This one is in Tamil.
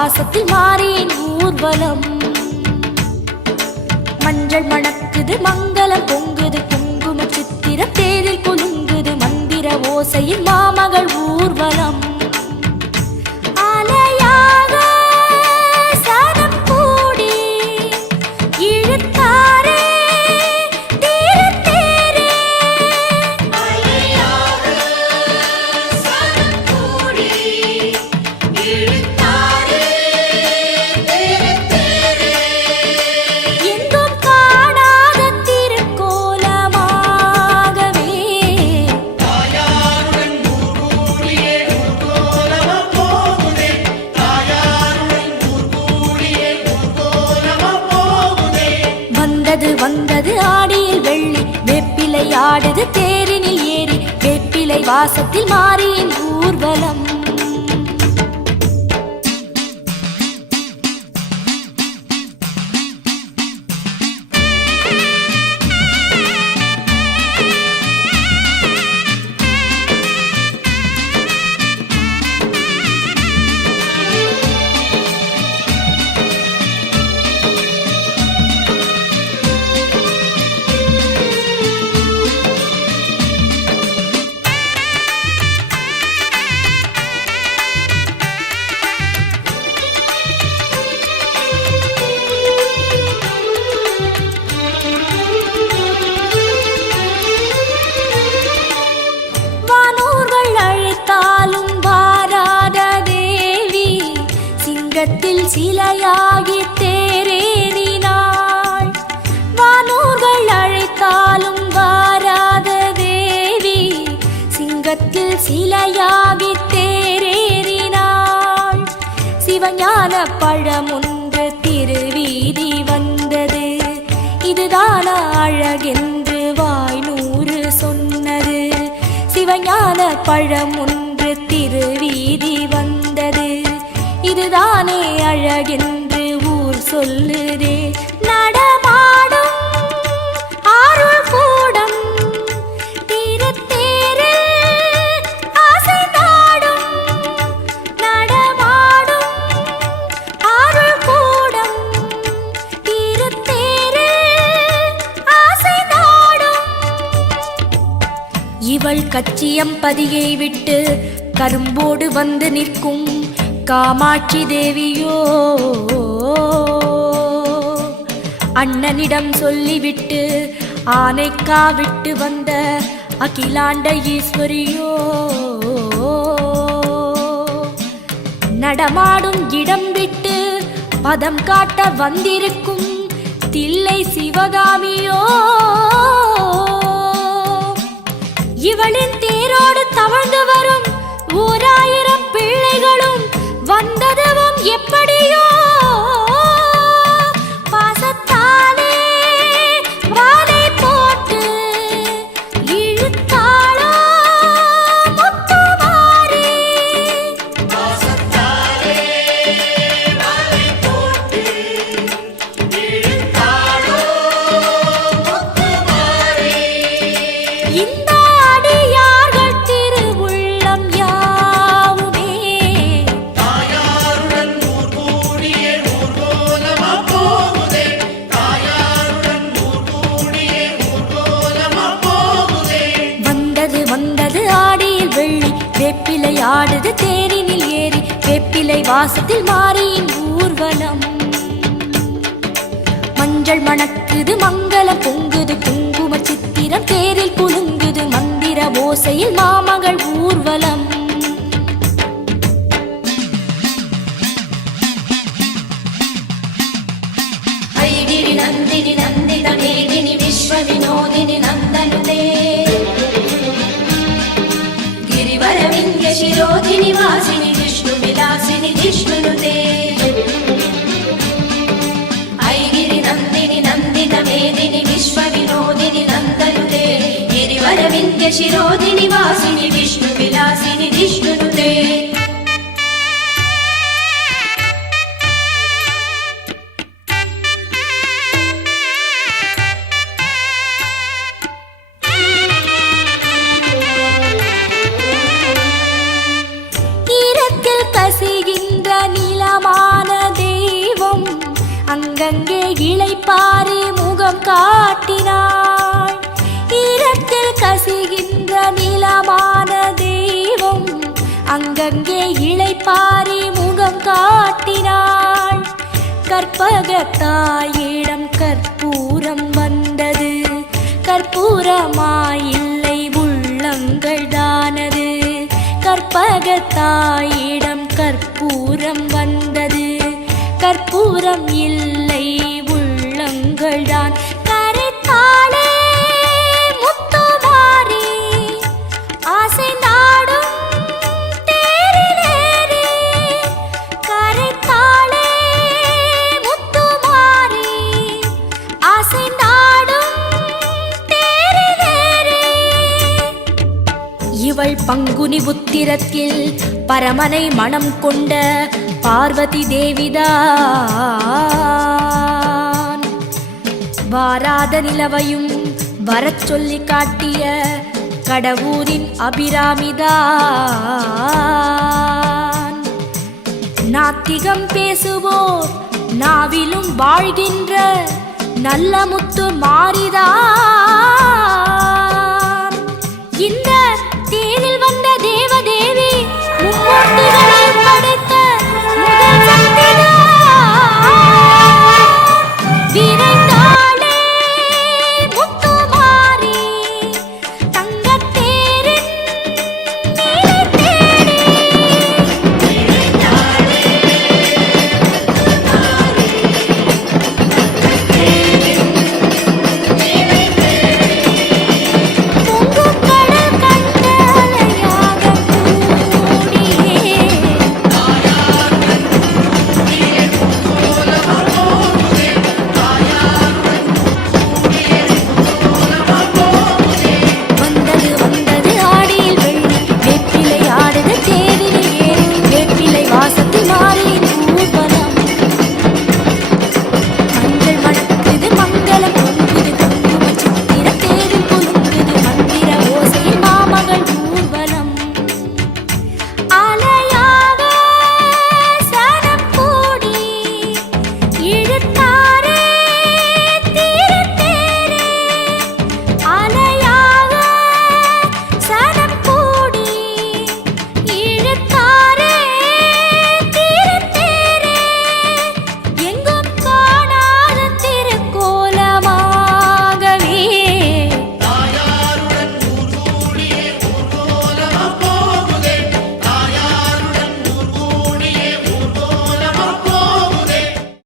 பாசத்தில் மாறியின் ஊர்வலம். மஞ்சள் மணக்குது மங்களம் பொங்கல் வாசத்தில் மாறியின் ஊர்வலம். சிலையாகி தேரேறினாள் வானூர்கள் அழைத்தாலும் வாராத தேவி சிங்கத்தில் சிலையாகி தேரேறினாள் சிவஞான பழமுன்று திருவீதி வந்தது. இதுதான அழகென்று வாய் நூறு சொன்னது. சிவஞான பழமுன்று திருவீதி வந்தது. இதுதானே அழகென்று ஊர் சொல்லுதே. நடமாடும் ஆருள் கூடம் திருத்தேரில் ஆசை நாடும். நடமாடும் ஆருள் கூடம் தீரத்தேரு ஆசை நாடும். இவள் கச்சியம் பதியை விட்டு கரும்போடு வந்து நிற்கும் காமாட்சி தேவியோ அண்ணனிடம் சொல்லிவிட்டு ஆனைக்கா விட்டு வந்த அகிலாண்ட ஈஸ்வரியோ நடமாடும் இடம் விட்டு பதம் காட்ட வந்திருக்கும் தில்லை சிவகாமியோ இவளின் தேரோடு தவழ்ந்து வரும் மஞ்சள் மணக்குது மங்களம் பொங்குது குங்கும சித்திரம் தேரில் குலுங்குது மந்திர ஓசையில் மாமகள் ஊர்வலம் ऐगिरि नन्दिनि नन्दित मेदिनि विश्वविनोदिनि नन्दनुते गिरिवरविन्द्य शिरोधिनि वासिनि विष्णुविलासिनि जिष्णुनुते నిత్య శిరోధి నివాసిని విష్ణువి தாயிடம் கற்பூரம் வந்தது. கற்பூரமாயில்லை உள்ளங்கள் தானது. கற்பக தாயிடம் கற்பூரம் வந்தது. கற்பூரம் இல்லை உள்ளங்கள் தான். பங்குனி பரமனை மனம் கொண்ட பார்வதி தேவிதான். வாராத நிலவையும் வரச் சொல்லி காட்டிய கடவுரின் அபிராமிதான். நாத்திகம் பேசுவோர் நாவிலும் வாழ்கின்ற நல்ல முத்து மாறிதான்